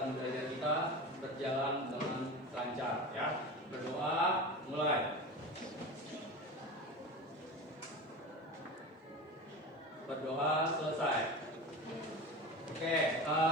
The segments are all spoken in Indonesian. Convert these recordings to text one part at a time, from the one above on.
kegiatan belajar kita berjalan dengan lancar ya. Berdoa, mulai. Berdoa, selesai. Oke,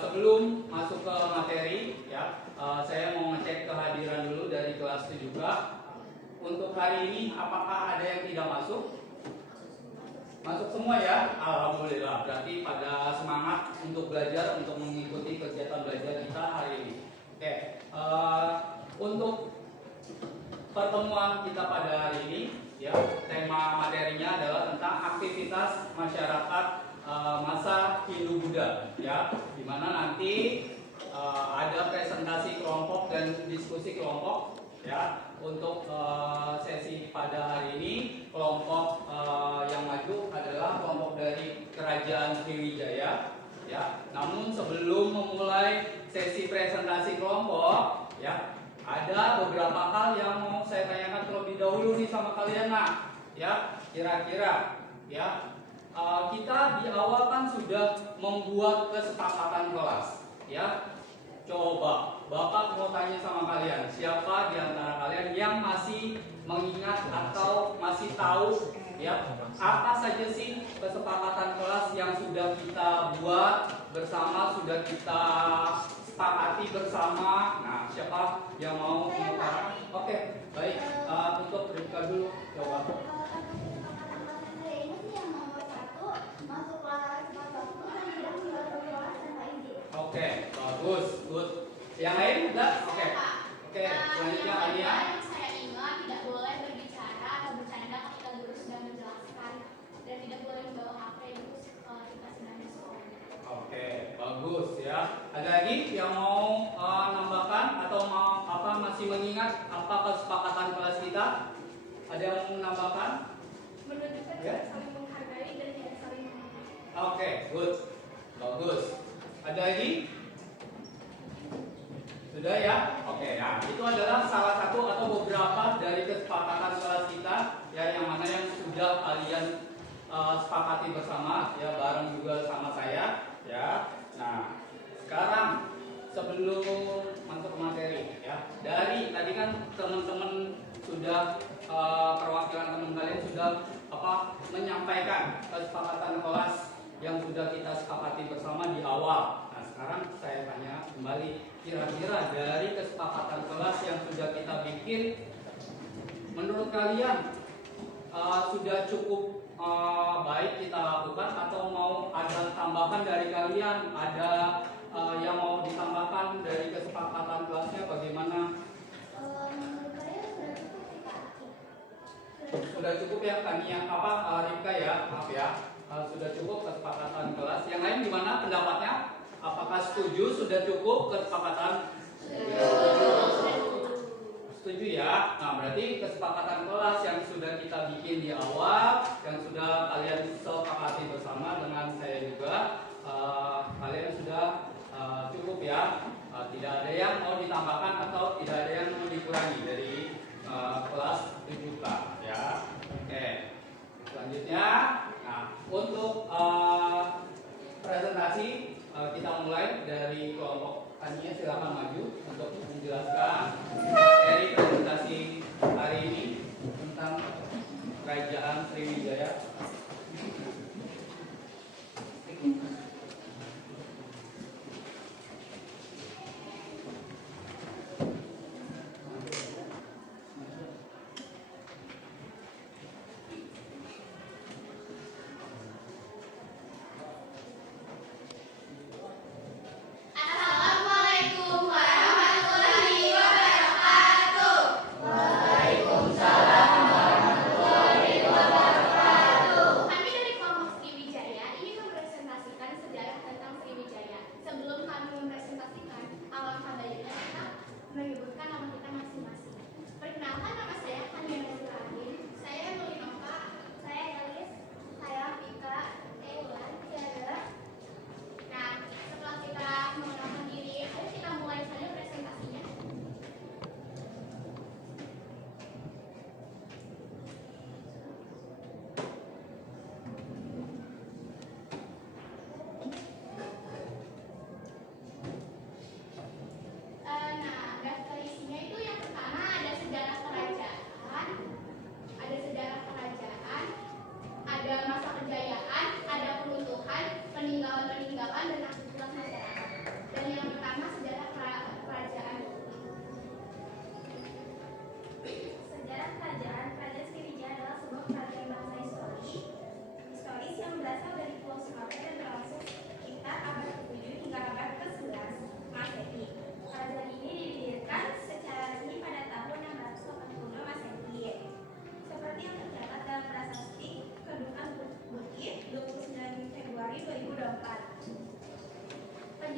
sebelum masuk ke materi ya, saya mau ngecek kehadiran dulu dari kelas 7 juga. Untuk hari ini apakah ada yang tidak masuk? Masuk semua ya? Alhamdulillah. Berarti pada semangat untuk belajar, untuk mengikuti kegiatan belajar kita hari ini. Oke, untuk pertemuan kita pada hari ini ya, tema materinya adalah tentang aktivitas masyarakat masa Hindu-Buddha ya, dimana nanti ada presentasi kelompok dan diskusi kelompok ya. Untuk sesi pada hari ini kelompok yang maju adalah kelompok dari Kerajaan Sriwijaya ya. Namun sebelum memulai sesi presentasi kelompok ya, ada beberapa hal yang mau saya tanyakan terlebih dahulu nih sama kalian nak ya. Kira-kira ya, kita di awal kan sudah membuat kesepakatan kelas ya. Coba Bapak mau tanya sama kalian, siapa di antara kalian yang masih mengingat atau masih tahu ya, apa saja sih kesepakatan kelas yang sudah kita buat bersama, sudah kita sepakati bersama? Nah, siapa yang mau mengutarakan? Oke, baik. Untuk Rika dulu, coba. Oke, bagus, good. Yang lain udah? Oke. Oke, selanjutnya Ania. Saya ingat tidak boleh berbicara atau bercanda ketika guru sedang menjelaskan, dan tidak boleh membawa HP itu kita sedang di sekolah. Oke, bagus ya. Ada lagi yang mau nambahkan atau mau masih mengingat apa kesepakatan kelas kita? Ada yang mau menambahkan? Menunjukkan saling menghargai dan tidak saling menghina. Oke, good. Bagus. Ada lagi? Sudah ya? Oke, ya. Itu adalah salah satu atau beberapa dari kesepakatan kelas kita ya, yang mana yang sudah kalian sepakati bersama ya, bareng juga sama saya ya. Nah, sekarang sebelum masuk ke materi ya, dari tadi kan teman-teman sudah perwakilan teman kalian sudah menyampaikan kesepakatan kelas yang sudah kita sepakati bersama di awal. Nah, sekarang saya tanya kembali, kira-kira dari kesepakatan kelas yang sudah kita bikin, menurut kalian sudah cukup baik kita lakukan atau mau ada tambahan dari kalian? Ada yang mau ditambahkan dari kesepakatan kelasnya bagaimana? Menurut saya sudah cukup sih Kak. Sudah cukup ya Tania, Rifka ya, maaf ya. Sudah cukup kesepakatan kelas. Yang lain gimana pendapatnya? Apakah setuju sudah cukup kesepakatan? Setuju ya. Nah, berarti kesepakatan kelas yang sudah kita bikin di awal, yang sudah kalian sepakati bersama dengan saya juga, kalian sudah cukup ya. Tidak ada yang mau ditambahkan atau tidak ada yang mau dikurangi dari kelas 7K ya. Oke. Selanjutnya, nah, untuk presentasi kita mulai dari kelompok Tania. Silakan maju untuk menjelaskan materi presentasi hari ini tentang Kerajaan Sriwijaya.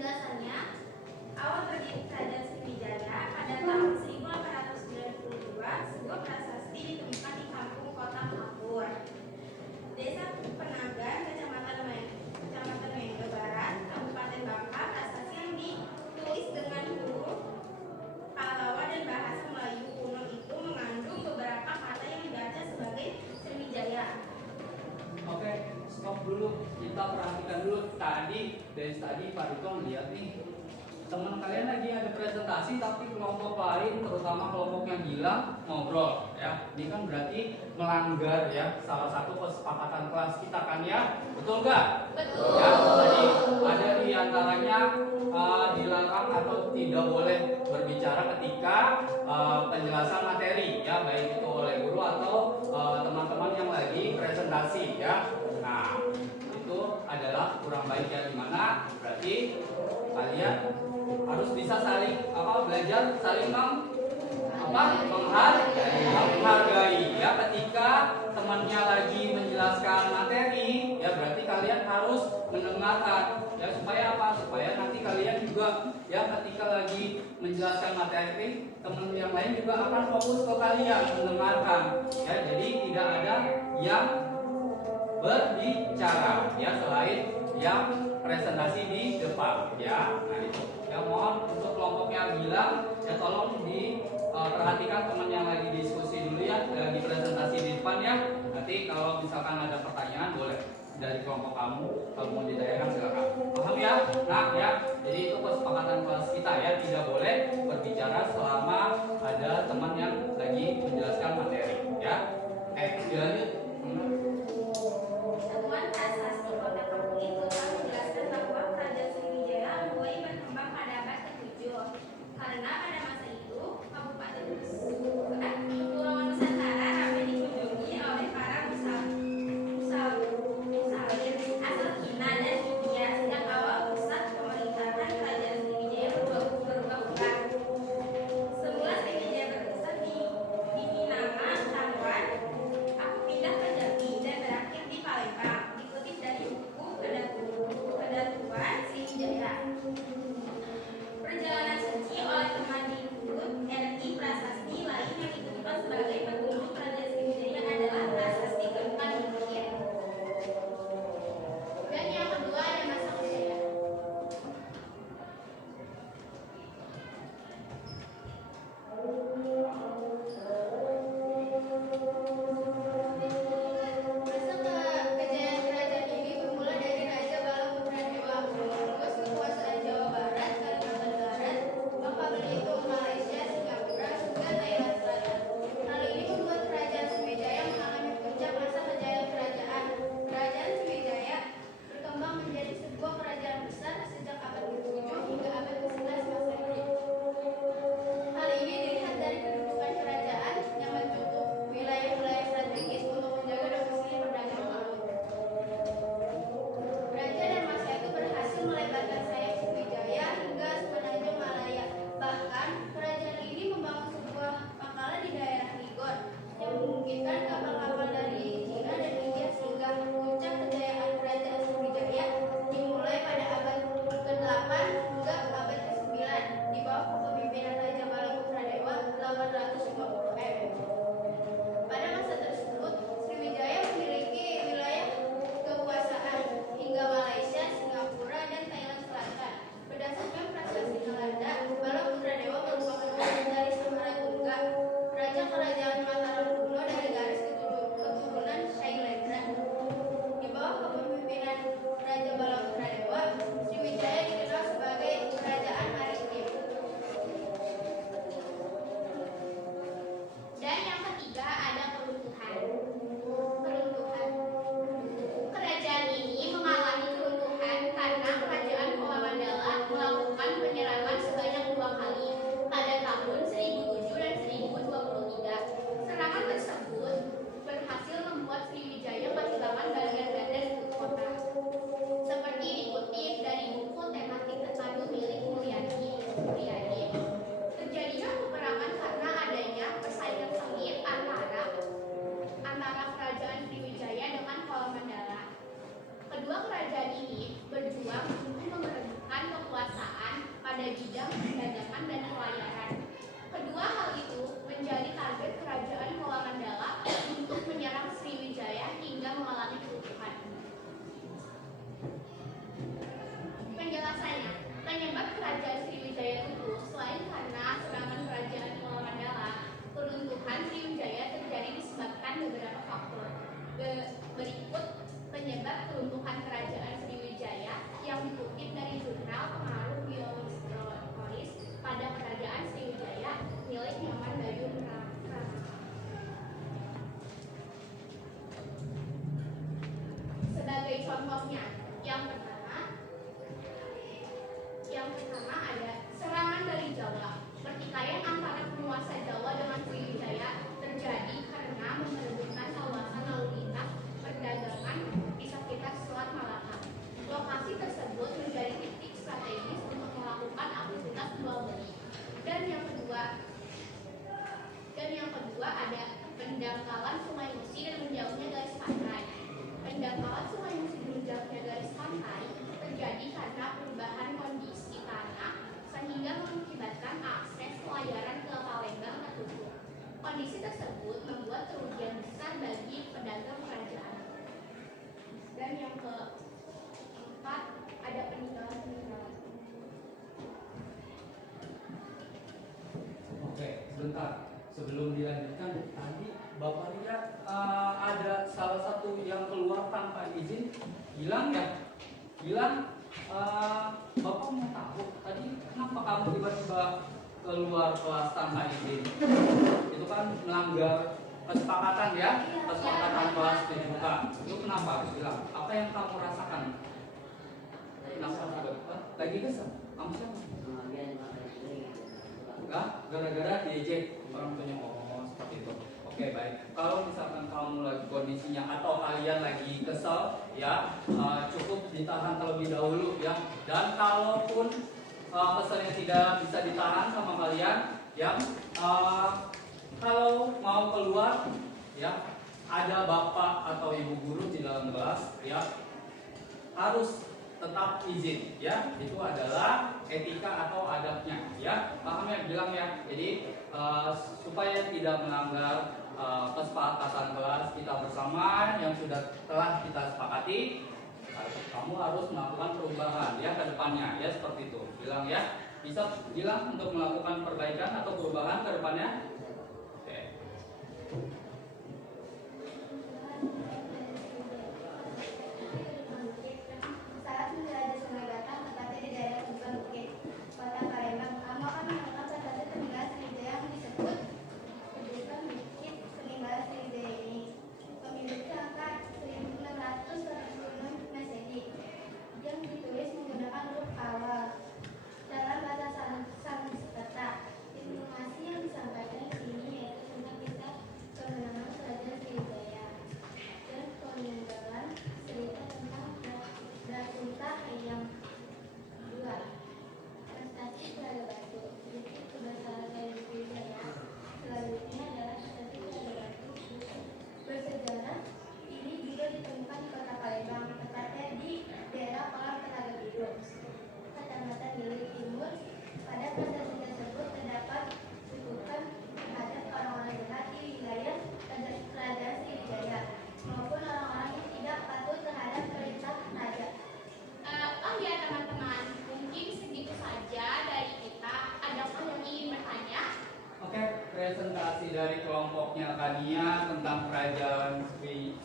Penjelasannya, awal berdiri Kerajaan Sriwijaya pada tahun 1892, sebuah prasasti ditemukan di kampung Kota Kapur, Desa Penagan, Kecamatan Mengge Barat, Kabupaten Bangka. Prasasti yang ditulis dengan huruf Pallawa dan bahasa Melayu kuno itu mengandung beberapa kata yang dibaca sebagai Sriwijaya. Oke, stop dulu. Kita perhatikan dulu tadi Pak Rito lihat nih, teman kalian lagi ada presentasi tapi kelompok lain, terutama kelompok yang hilang, ngobrol ya. Ini kan berarti melanggar ya salah satu kesepakatan kelas kita kan ya, betul nggak? Betul. Ya, tadi ada di antaranya dilarang atau tidak boleh berbicara ketika penjelasan materi ya, baik itu oleh guru atau teman-teman yang lagi presentasi ya. Nah, itu adalah kurang baik ya, dimana berarti kalian harus bisa saling belajar saling menghargai ya. Ketika temannya lagi menjelaskan materi ya, berarti kalian harus mendengarkan ya, supaya apa? Supaya nanti kalian juga ya ketika lagi menjelaskan materi, teman yang lain juga akan fokus ke kalian mendengarkan ya. Jadi tidak ada yang berbicara ya selain yang presentasi di depan ya. Nah itu ya, mohon untuk kelompok yang bilang ya tolong diperhatikan teman yang lagi diskusi dulu ya, lagi presentasi di depan ya. Nanti kalau misalkan ada pertanyaan boleh dari kelompok kamu, kalau mau ditanyakan silakan. Paham ya? Nah ya, jadi itu kesepakatan kelas kita ya, tidak boleh berbicara selama ada teman yang lagi menjelaskan materi ya. Dilanjut. Temuan prasasti Kota Kapur itu telah menjelaskan bahwa Kerajaan Sriwijaya mulai berkembang pada abad ke-7 karena pada masa itu Kepulauan Nusantara ramai dikunjungi oleh para musalir asal Cina dan India. Sejak awal pusat pemerintahan Kerajaan Sriwijaya berubah-ubah. Semula Sriwijaya berpusat di Minanga, Taiwan. Aku pindah ke Jambi dan berakhir di Palembang. Dikutip dari buku Kedatuan Sriwijaya. Perjalanan suci oleh teman Dikut RI. Prasasti lain yang ditemukan sebagai petunjuk Kerajaan Sriwijaya adalah prasasti Gempar Bukit. Dan yang kedua ada masa kejayaan. Masa kejayaan kerajaan ini bermula dari Raja Bala Putradewa, terus kekuasaan Jawa Barat, Kalimantan Barat, Bangka Belitung, Malaysia, Singapura, hingga Thailand Selatan. Hal ini membuat Kerajaan Sriwijaya mengalami puncak masa kejayaan kerajaan. Kerajaan Sriwijaya berkembang menjadi sebuah kerajaan besar sejak abad ke-7 hingga abad ke-11 Masehi. Hal ini dilihat dari kedudukan kerajaan yang mencukup wilayah-wilayah strategis untuk menjaga domisili perdagangan laut. Raja dan masa itu berhasil melebarkan sayap Sriwijaya hingga semenanjung Malaya. Bahkan kerajaan ini membangun sebuah pangkalan di daerah Ligor yang memungkinkan kapal-kapal dari Cina dan India, sehingga puncak kejayaan kerajaan Sriwijaya dimulai pada abad ke-8 hingga abad ke-9 di bawah kepemimpinan Raja Bala Putradewa 850 Pada masa tersebut, Sriwijaya memiliki wilayah kekuasaan hingga Malaysia, Singapura, dan Thailand Selatan. Berdasarkan prasasti Nalanda, Bala Putradewa merupakan raja dari Samaratungga, raja kerajaan Mataram kuno dari garis keturunan Shailendra. Di bawah kepemimpinan Raja Bala Putradewa, Sriwijaya dikenal sebagai kerajaan maritim. Dan yang ketiga ada keruntuhan. Kerajaan ini mengalami keruntuhan karena kerajaan Cholamandala melakukan penyerangan sebanyak 2 kali pada tahun 1007 dan 1023. Serangan tersebut berhasil membuat Sriwijaya kehilangan bagian-bagian ibu kota. Seperti dikutip dari buku tematik terpadu milik Mulyadi, terjadinya peperangan karena adanya persaingan sengit antara kerajaan Sriwijaya dengan Cholamandala. Kedua kerajaan ini berjuang untuk merebutkan kekuasaan bidang perdagangan dan pelayaran. Kedua hal itu menjadi target kerajaan Kawamandala untuk menyerang Sriwijaya hingga mengalami keruntuhan. Penjelasannya, penyebab kerajaan Sriwijaya runtuh selain karena serangan kerajaan Kawamandala, keruntuhan Sriwijaya terjadi disebabkan beberapa faktor. Berikut penyebab keruntuhan kerajaan Sriwijaya yang dikutip dari jurnal pengaruh biohistoris pada kerajaan Sriwijaya milik Nyoman Bayu Pranata. Sebagai contohnya, yang pertama ada serangan dari Jawa. Pertikaian antara penguasa Jawa dengan Sriwijaya terjadi karena memperebutkan kawasan lalu lintas perdagangan di sekitar Selat Malaka. Lokasi tersebut menjadi titik strategis untuk melakukan aktivitas jual beli. Dan yang kedua ada pendangkalan Sungai Musi dan menjauhnya garis pantai. Pendangkalan Sungai Musi dan menjauhnya garis pantai terjadi karena perubahan kondisi tanah sehingga mengakibatkan akses pelayaran ke Palembang tertutup. Kondisi tersebut membuat kerugian besar bagi pedagang kerajaan. Dan yang keempat ada peninggalan. Oke, sebentar. Sebelum dilanjutkan, tadi Bapak lihat ada salah satu yang keluar tanpa izin, hilang ya? Hilang. Bapak mau tahu tadi kenapa kamu tiba-tiba keluar kelas tanpa izin? Itu kan melanggar kesepakatan ya, kesepakatan kelas dibuka. Itu kenapa harus hilang? Apa yang kamu rasakan? Kenapa? Lagi kesel? Kamu siapa? Enggak, gara-gara diejek orang tuanya. Oh, seperti itu. Oke, baik. Kalau misalkan kamu lagi kondisinya atau kalian lagi kesel, ya cukup ditahan terlebih dahulu ya. Dan kalaupun keselnya tidak bisa ditahan sama kalian, ya kalau mau keluar, ya ada bapak atau ibu guru di dalam kelas, ya harus tetap izin, ya itu adalah etika atau adabnya, ya paham ya, bilang ya. Jadi supaya tidak melanggar kesepakatan kelas kita bersama yang telah kita sepakati, kamu harus melakukan perubahan ya ke depannya, ya seperti itu. Bilang ya, bisa bilang untuk melakukan perbaikan atau perubahan ke depannya. Oke. Saat menjelajah Sungai Batang, tepatnya di daerah Tuban Bukit, Kota Palembang, kamu akan menemukan salah satu peninggalan Sriwijaya yang disebut Tuban Bukit Peninggalan Sriwijaya ini. Pemiliknya angka 1646 Masehi, yang ditulis menggunakan huruf awal dalam bahasa Sanskerta. Informasi yang disampaikan di sini yaitu tentang kisah kemenangan Kerajaan Sriwijaya dan peninggalan cerita tentang Bracinta Hayam II, prestasi Braga Batu, bukit kebesaran dari Sriwijaya. Selanjutnya adalah prestasi Braga Batu bersejarah. Ini juga ditemukan di Kota Palembang, tepatnya di daerah Kolam Telaga Biru, Kecamatan Gili Timur. Pada prestasi tersebut terdapat cukupan terhadap orang-orang jahat di wilayah Kerajaan Sriwijaya maupun orang-orang yang tidak patuh terhadap perintah raja. Oh ya teman-teman, mungkin segitu saja dari kita. Adakah yang ingin bertanya? Oke, presentasi dari kelompoknya Kania tentang kerajaan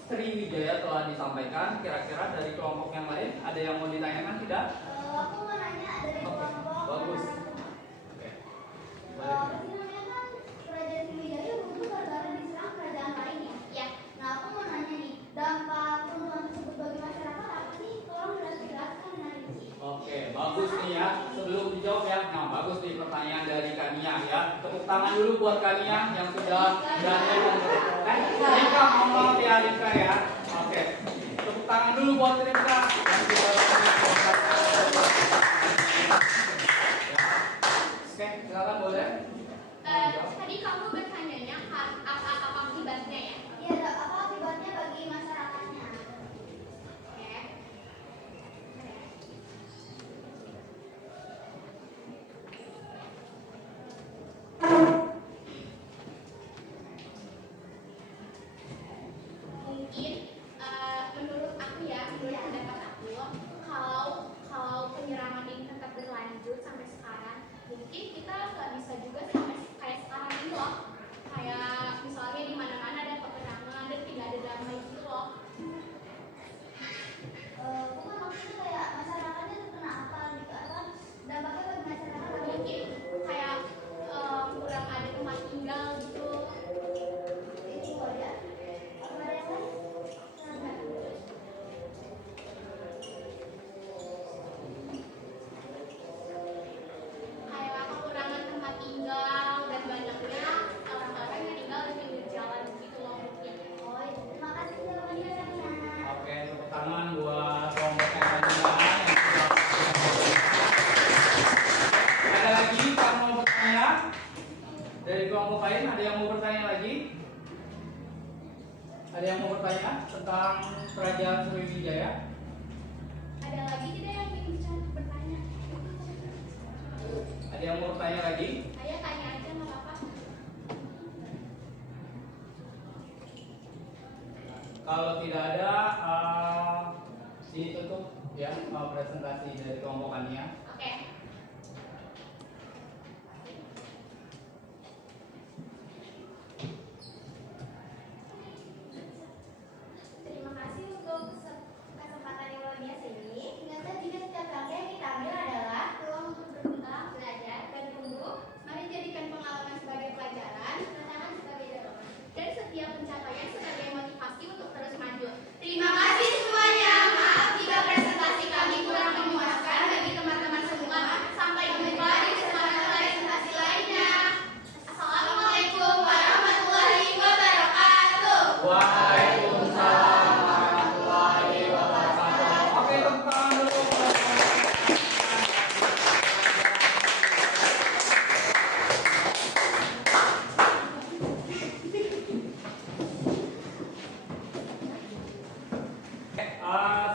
Sriwijaya telah disampaikan. Kira-kira dari kelompok yang lain ada yang mau ditanyakan tidak? Aku mau nanya dari kelompok. Bagus. Oke. Namanya kan Kerajaan Sriwijaya runtuh gara-gara diserang kerajaan lain ya. Ya. Nah aku mau nanya nih, dampak runtuhan tersebut bagi masyarakat apa sih? Tolong jelaskan dari ini. Oke, bagus nih ya. Sebelum dijawab ya, nah bagus nih pertanyaan dari Kania ya. Tepuk tangan dulu buat Kania yang sudah berani Rika, ngomong ya Rika ya. Oke, tepuk tangan dulu buat Rika yang sudah berani. Oke, silakan boleh. Tadi kamu bertanyanya apa akibatnya ya? Iya, apa akibatnya bagi masyarakatnya? Oke. mungkin kita nggak bisa juga sampai kayak sekarang ini loh. Kayak misalnya di mana-mana ada peperangan dan tidak ada damai gitu loh. Bukan maksudnya kayak masyarakatnya terkena apa gitu atau dampaknya bagi masyarakat apa? Mungkin kayak kurang ada tempat tinggal gitu. Itu aja. Apa ada yang lain? Silakan. Kayak kekurangan tempat tinggal dan banyaknya orang-orang yang tinggal di pinggir jalan gitu loh mungkin. Oh, terima kasih jawabannya Rania. Oke, tepuk tangan buat kelompok yang sudah. Ada lagi yang mau bertanya? Dari kelompok lain ada yang mau bertanya lagi? Ada yang mau bertanya tentang Kerajaan Sriwijaya? Ada lagi tidak yang ingin bertanya? Ada yang mau bertanya lagi? Saya tanya aja nggak apa-apa. Kalau tidak ada, ditutup ya presentasi dari kelompokannya. Oke. Terima kasih untuk kesempatan yang luar biasa ini. Ternyata jika setiap langkah yang kita ambil adalah peluang untuk berkembang, Belajar dan tumbuh. Mari jadikan pengalaman sebagai pelajaran, tantangan sebagai dorongan, dan setiap pencapaian sebagai motivasi untuk terus maju. Terima kasih semuanya. Maaf jika presentasi kami kurang memuaskan bagi teman-teman semua. Sampai jumpa di kesempatan presentasi lainnya. Assalamualaikum warahmatullahi wabarakatuh. Waalaikumsalam warahmatullahi wabarakatuh. Oke, tepuk tangan dulu.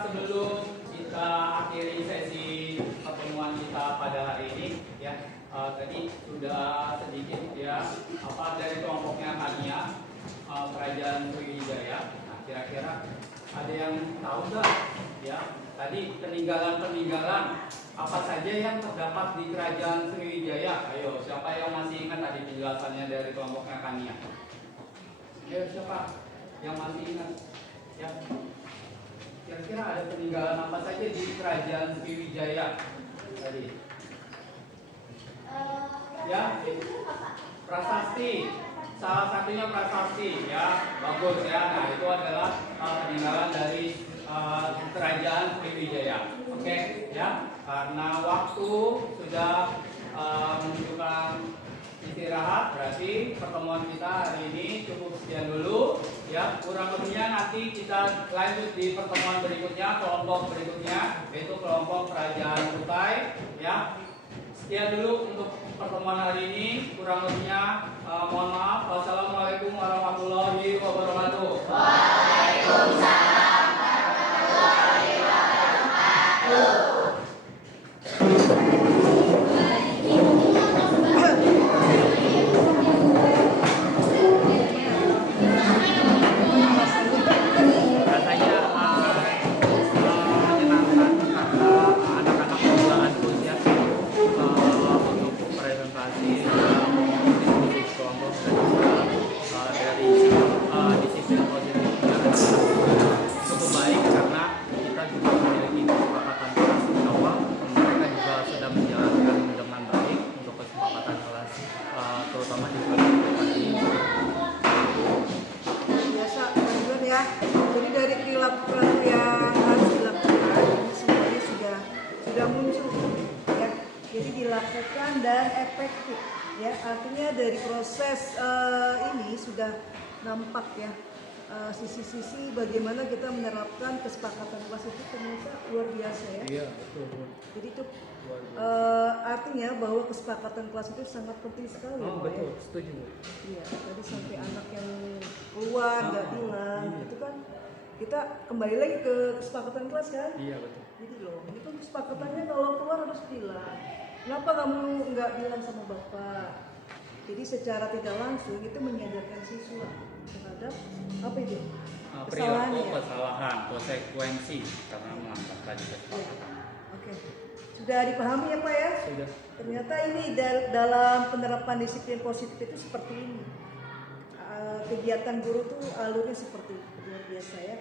Sebelum kita akhiri sesi pertemuan kita pada hari ini, ya tadi sudah sedikit ya apa dari kelompoknya Kania, Kerajaan Sriwijaya. Nah, kira-kira ada yang tahu nggak? Ya, tadi peninggalan-peninggalan apa saja yang terdapat di Kerajaan Sriwijaya? Ayo, siapa yang masih ingat tadi penjelasannya dari kelompoknya Kania? Ayo, siapa yang masih ingat? Ya. Kira-kira ada peninggalan apa saja di Kerajaan Sriwijaya tadi? Ya, prasasti. Salah satunya prasasti, ya, bagus ya. Nah, itu adalah peninggalan dari Kerajaan Sriwijaya. Oke, ya. Karena waktu sudah menunjukkan istirahat, berarti pertemuan kita hari ini cukup sekian dulu. Ya, kurang lebihnya nanti kita lanjut di pertemuan berikutnya, kelompok berikutnya, yaitu kelompok Kerajaan Kutai. Ya, sekian dulu untuk pertemuan hari ini. Kurang lebihnya mohon maaf. Wassalamualaikum warahmatullahi wabarakatuh. Waalaikumsalam warahmatullahi wabarakatuh. Rasanya menyenangkan karena anak-anak juga antusias untuk presentasi diskusi kelompok dan juga dari disiplin positifnya cukup baik karena kita juga memiliki kesepakatan kelas di awal. Mereka juga sudah menjalankan dengan baik untuk kesepakatan kelas, terutama di kelompok ini. Biasa lanjut ya. Jadi dari perilaku yang harus dilakukan ini semuanya sudah muncul ya. Jadi dilakukan dan efektif ya. Artinya dari proses ini sudah nampak ya sisi-sisi bagaimana kita menerapkan kesepakatan kelas itu ternyata luar biasa ya. Iya, betul. Jadi itu artinya bahwa kesepakatan kelas itu sangat penting sekali. Oh, Pak, betul, ya. setuju. Iya, tadi sampai anak yang keluar nggak bilang, iya. itu kan kita kembali lagi ke kesepakatan kelas kan. Iya, betul. Jadi loh, ini kan kesepakatannya kalau keluar harus bilang. Kenapa kamu nggak bilang sama bapak? Jadi secara tidak langsung itu menyadarkan siswa terhadap apa itu? Perilaku Kesalahannya. kesalahan, konsekuensi karena melanggar tadi kesepakatan. Oke. Sudah dipahami ya Pak ya? Sudah. Ternyata ini dalam penerapan disiplin positif itu seperti ini. Kegiatan guru tuh alurnya seperti itu, luar biasa ya.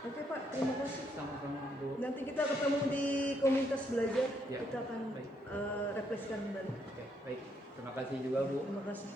Oke Pak, terima kasih. Sama-sama Bu. Nanti kita ketemu di komunitas belajar, Ya, kita akan baik. refleksikan kembali. Oke, baik. Terima kasih juga Bu. Terima kasih.